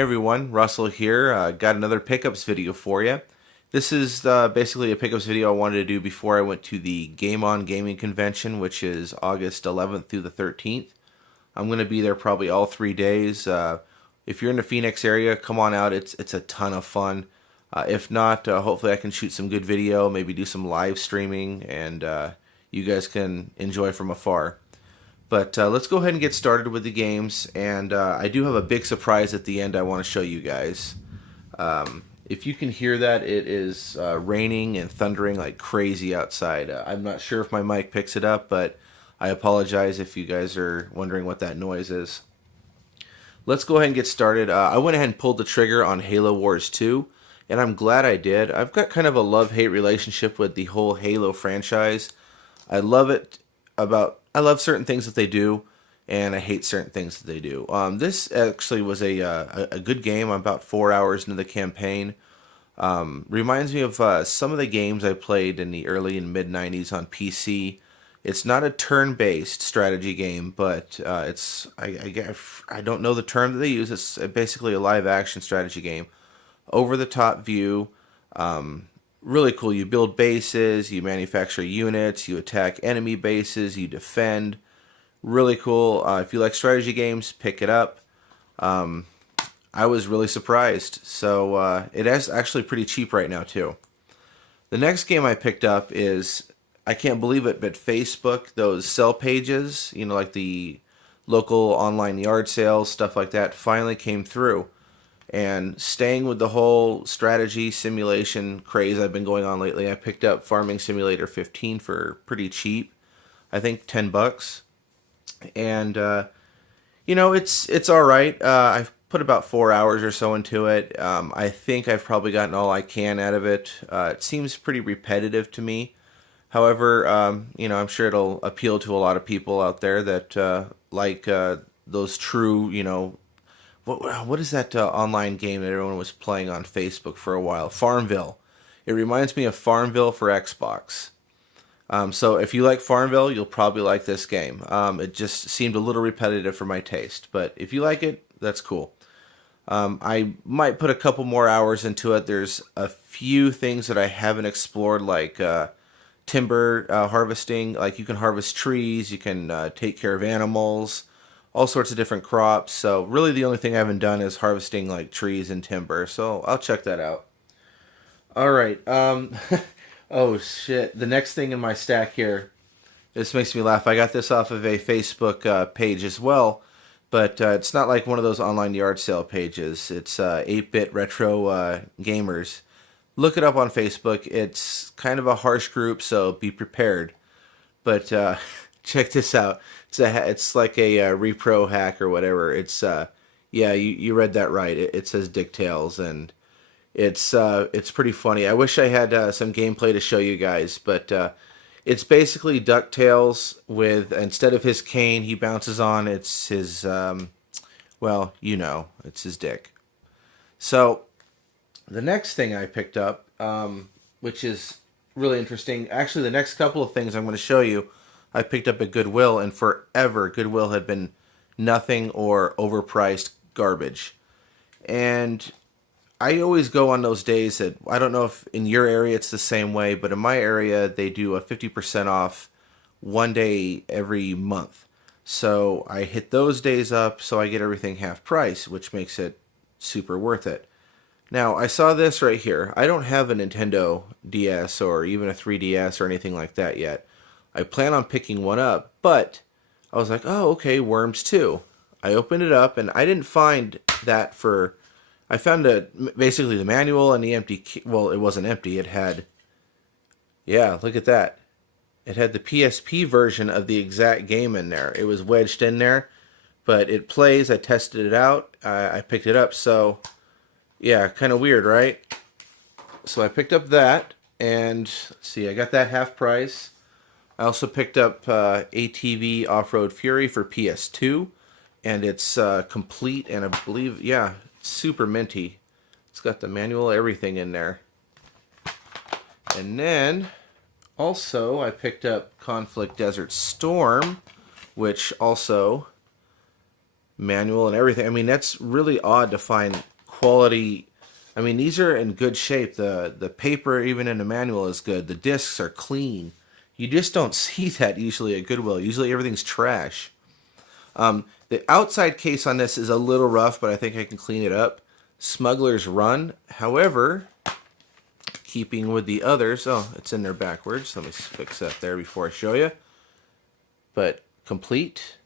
Hey everyone, Russell here. Got another pickups video for you. This is basically a pickups video I wanted to do before I went to the Gaming convention, which is August 11th through the 13th. I'm going to be there probably all 3 days. If you're in the Phoenix area, come on out. It's a ton of fun. If not, hopefully I can shoot some good video, maybe do some live streaming, and you guys can enjoy from afar. But let's go ahead and get started with the games, and I do have a big surprise at the end I want to show you guys. If you can hear that, it is raining and thundering like crazy outside. I'm not sure if my mic picks it up, but I apologize if you guys are wondering what that noise is. Let's go ahead and get started. I went ahead and pulled the trigger on Halo Wars 2, and I'm glad I did. I've got kind of a love-hate relationship with the whole Halo franchise. I love it I love certain things that they do, and I hate certain things that they do. This actually was a good game. I'm about 4 hours into the campaign. Reminds me of some of the games I played in the early and mid 90s on PC. It's not a turn-based strategy game, but I don't know the term that they use. It's basically a live-action strategy game, over-the-top view. Really cool. You build bases, you manufacture units, you attack enemy bases, you defend. Really cool. If you like strategy games, pick it up. I was really surprised. So it is actually pretty cheap right now too. The next game I picked up is, I can't believe it, but Facebook, those sell pages, you know, like the local online yard sales, stuff like that, finally came through. And staying with the whole strategy simulation craze I've been going on lately, I picked up Farming Simulator 15 for pretty cheap. I think $10. And you know, it's all right. I've put about 4 hours or so into it. I think I've probably gotten all I can out of it. It seems pretty repetitive to me. However, you know, I'm sure it'll appeal to a lot of people out there that like those true, you know, what is that online game that everyone was playing on Facebook for a while? Farmville. It reminds me of Farmville for Xbox. So if you like Farmville, you'll probably like this game. It just seemed a little repetitive for my taste, but if you like it, that's cool. I might put a couple more hours into it. There's a few things that I haven't explored, like timber harvesting. Like you can harvest trees, you can take care of animals, all sorts of different crops. So really the only thing I haven't done is harvesting like trees and timber. So I'll check that out. All right. Oh shit. The next thing in my stack here, this makes me laugh. I got this off of a Facebook page as well, but it's not like one of those online yard sale pages. It's 8-bit retro gamers. Look it up on Facebook. It's kind of a harsh group, so be prepared. But check this out. It's like a repro hack or whatever. It's yeah, you read that right. It says Dick Tales, and it's pretty funny. I wish I had some gameplay to show you guys, but it's basically DuckTales with, instead of his cane he bounces on, it's his well, you know, it's his dick. So the next thing I picked up, which is really interesting. Actually, the next couple of things I'm going to show you, I picked up at Goodwill, and forever Goodwill had been nothing or overpriced garbage. And I always go on those days that, I don't know if in your area it's the same way, but in my area they do a 50% off one day every month. So I hit those days up so I get everything half price, which makes it super worth it. Now, I saw this right here. I don't have a Nintendo DS or even a 3DS or anything like that yet. I plan on picking one up, but I was like, oh, okay, Worms 2. I opened it up, and I didn't find that for... I found basically the manual and the empty... Well, it wasn't empty. It had... Yeah, look at that. It had the PSP version of the exact game in there. It was wedged in there, but it plays. I tested it out. I picked it up, so... Yeah, kind of weird, right? So I picked up that, and let's see, I got that half price. I also picked up ATV Off-Road Fury for PS2, and it's complete, and I believe, yeah, super minty. It's got the manual, everything in there. And then, also, I picked up Conflict Desert Storm, which also, manual and everything. I mean, that's really odd to find quality. I mean, these are in good shape. The paper, even in the manual, is good. The discs are clean. You just don't see that usually at Goodwill. Usually everything's trash. The outside case on this is a little rough, but I think I can clean it up. Smuggler's Run. However, keeping with the others, oh, it's in there backwards. Let me fix that there before I show you. But complete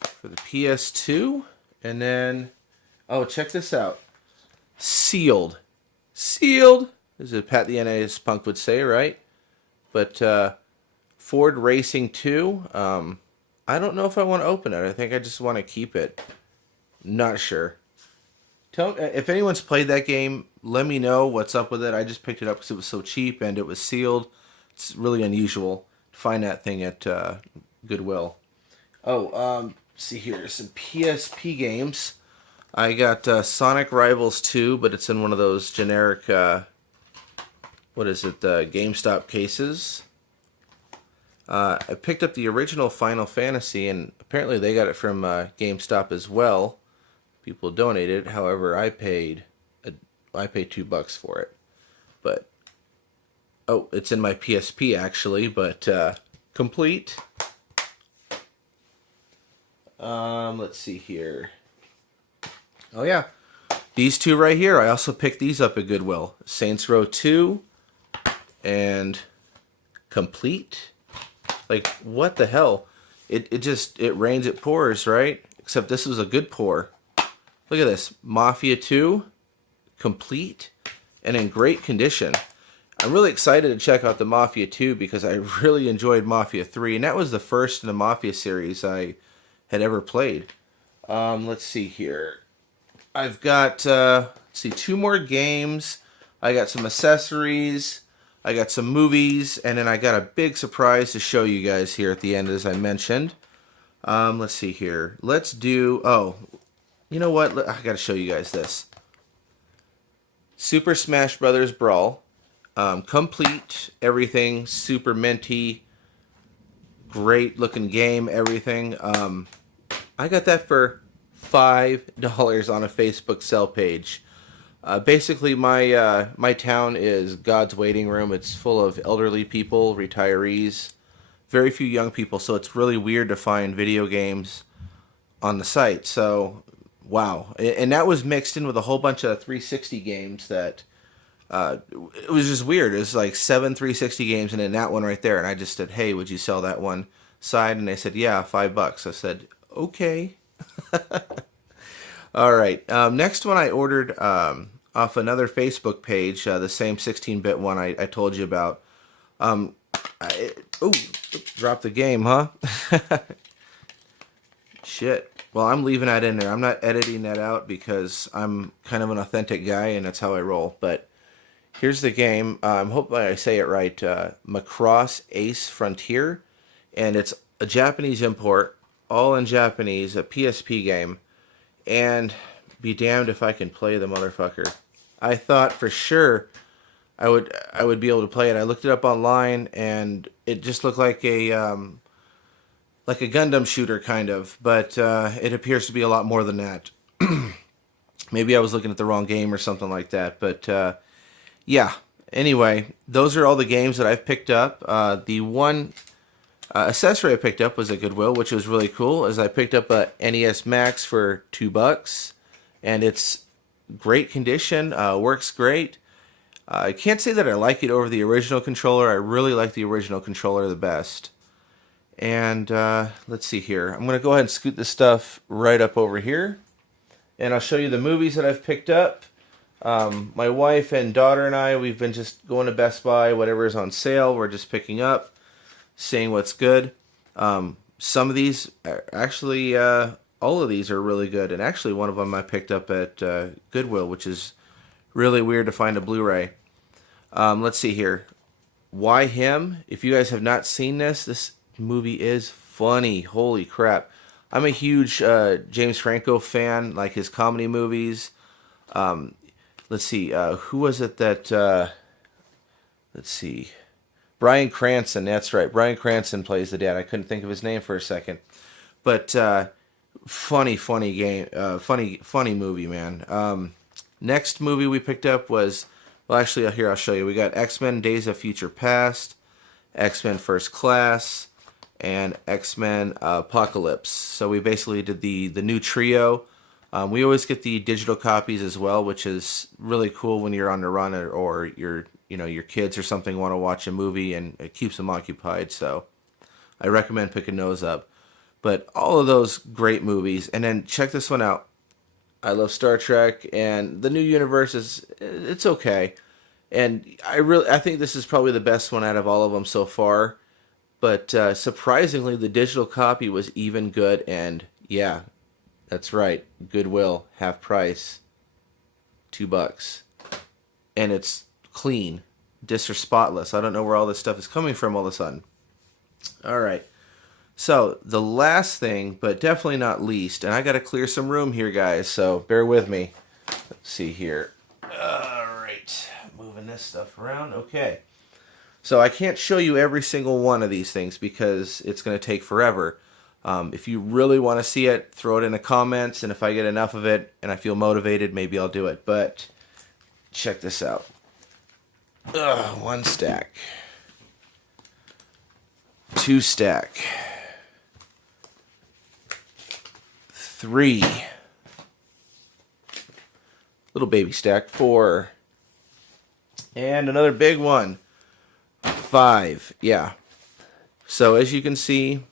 for the PS2. And then, oh, check this out. Sealed. Sealed. This is Pat the NAS Punk would say, right? But Ford Racing 2. I don't know if I want to open it. I think I just want to keep it. Not sure. Tell if anyone's played that game, let me know what's up with it. I just picked it up because it was so cheap and it was sealed. It's really unusual to find that thing at Goodwill. Oh, see here, some PSP games. I got Sonic Rivals 2, but it's in one of those generic, what is it, GameStop cases. I picked up the original Final Fantasy, and apparently they got it from GameStop as well. People donated. However, I paid $2 for it. But oh, it's in my PSP actually. But complete. Let's see here. Oh yeah, these two right here. I also picked these up at Goodwill. Saints Row 2 and complete. Like, what the hell? It rains, it pours, right? Except this was a good pour. Look at this. Mafia 2, complete, and in great condition. I'm really excited to check out the Mafia 2 because I really enjoyed Mafia 3, and that was the first in the Mafia series I had ever played. Let's see here. I've got, let's see, 2 more games. I got some accessories. I got some movies, and then I got a big surprise to show you guys here at the end, as I mentioned. Let's see here. Let's do, oh, you know what? I got to show you guys this. Super Smash Brothers Brawl. Complete, everything, super minty, great looking game, everything. I got that for $5 on a Facebook sell page. Basically, my town is God's waiting room. It's full of elderly people, retirees, very few young people, so it's really weird to find video games on the site. So, wow. And that was mixed in with a whole bunch of 360 games that, it was just weird. It was like 7 360 games and then that one right there. And I just said, hey, would you sell that one side? And they said, yeah, $5. I said, okay. All right. Next one I ordered off another Facebook page, the same 16-bit one I told you about. Dropped the game, huh? Shit. Well, I'm leaving that in there. I'm not editing that out because I'm kind of an authentic guy and that's how I roll. But here's the game. I hope I say it right. Macross Ace Frontier. And it's a Japanese import, all in Japanese, a PSP game. And be damned if I can play the motherfucker. I thought for sure I would be able to play it. I looked it up online and it just looked like a Gundam shooter kind of, but it appears to be a lot more than that. Maybe I was looking at the wrong game or something like that, but yeah. Anyway, those are all the games that I've picked up. The one accessory I picked up was at Goodwill, which was really cool, is I picked up a NES Max for $2, and it's great condition, works great. I can't say that I like it over the original controller. I really like the original controller the best. And let's see here. I'm going to go ahead and scoot this stuff right up over here. And I'll show you the movies that I've picked up. My wife and daughter and I, we've been just going to Best Buy, whatever is on sale, we're just picking up, seeing what's good. Some of these, actually, all of these are really good. And actually, one of them I picked up at Goodwill, which is really weird to find a Blu-ray. Let's see here. Why Him? If you guys have not seen this movie is funny. Holy crap. I'm a huge James Franco fan, like his comedy movies. Let's see. Who was it that... let's see. Bryan Cranston. That's right. Bryan Cranston plays the dad. I couldn't think of his name for a second. But Funny game, funny movie, man. Next movie we picked up was, well, actually, here I'll show you. We got X-Men: Days of Future Past, X-Men: First Class, and X-Men Apocalypse. So we basically did the new trio. We always get the digital copies as well, which is really cool when you're on the run, or your kids or something want to watch a movie, and it keeps them occupied. So I recommend picking those up. But all of those great movies, and then check this one out. I love Star Trek, and the new universe it's okay. And I think this is probably the best one out of all of them so far. But surprisingly, the digital copy was even good, and yeah, that's right, Goodwill, half price, $2, and it's clean, disc or spotless. I don't know where all this stuff is coming from all of a sudden. All right. So the last thing, but definitely not least, and I got to clear some room here, guys, so bear with me. Let's see here. All right, moving this stuff around. Okay. So I can't show you every single one of these things because it's going to take forever. If you really want to see it, throw it in the comments, and if I get enough of it and I feel motivated, maybe I'll do it. But check this out. One stack. Two stack. 3. Little baby stack. 4. And another big one. 5. Yeah. So as you can see,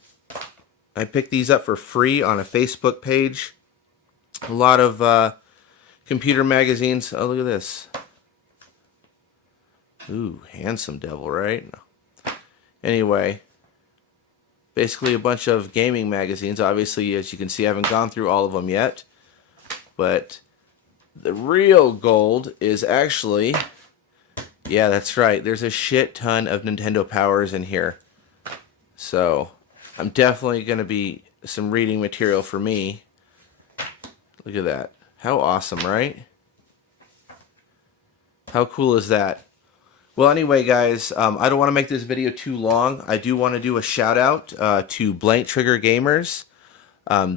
I picked these up for free on a Facebook page. A lot of computer magazines. Oh, look at this. Ooh, handsome devil, right? Anyway, basically a bunch of gaming magazines. Obviously, as you can see, I haven't gone through all of them yet. But the real gold is actually, yeah, that's right, there's a shit ton of Nintendo Powers in here. So I'm definitely going to be some reading material for me. Look at that. How awesome, right? How cool is that? Well, anyway, guys, I don't want to make this video too long. I do want to do a shout out to Blank Trigger Gamers.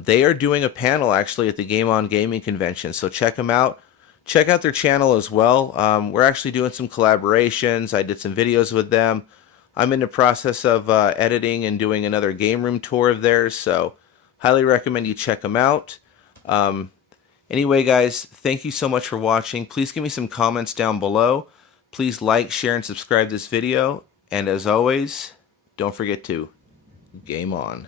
They are doing a panel actually at the Game On Gaming convention, so check them out. Check out their channel as well. We're actually doing some collaborations. I did some videos with them. I'm in the process of editing and doing another game room tour of theirs, so highly recommend you check them out. Anyway, guys, thank you so much for watching. Please give me some comments down below. Please like, share, and subscribe this video. And as always, don't forget to game on.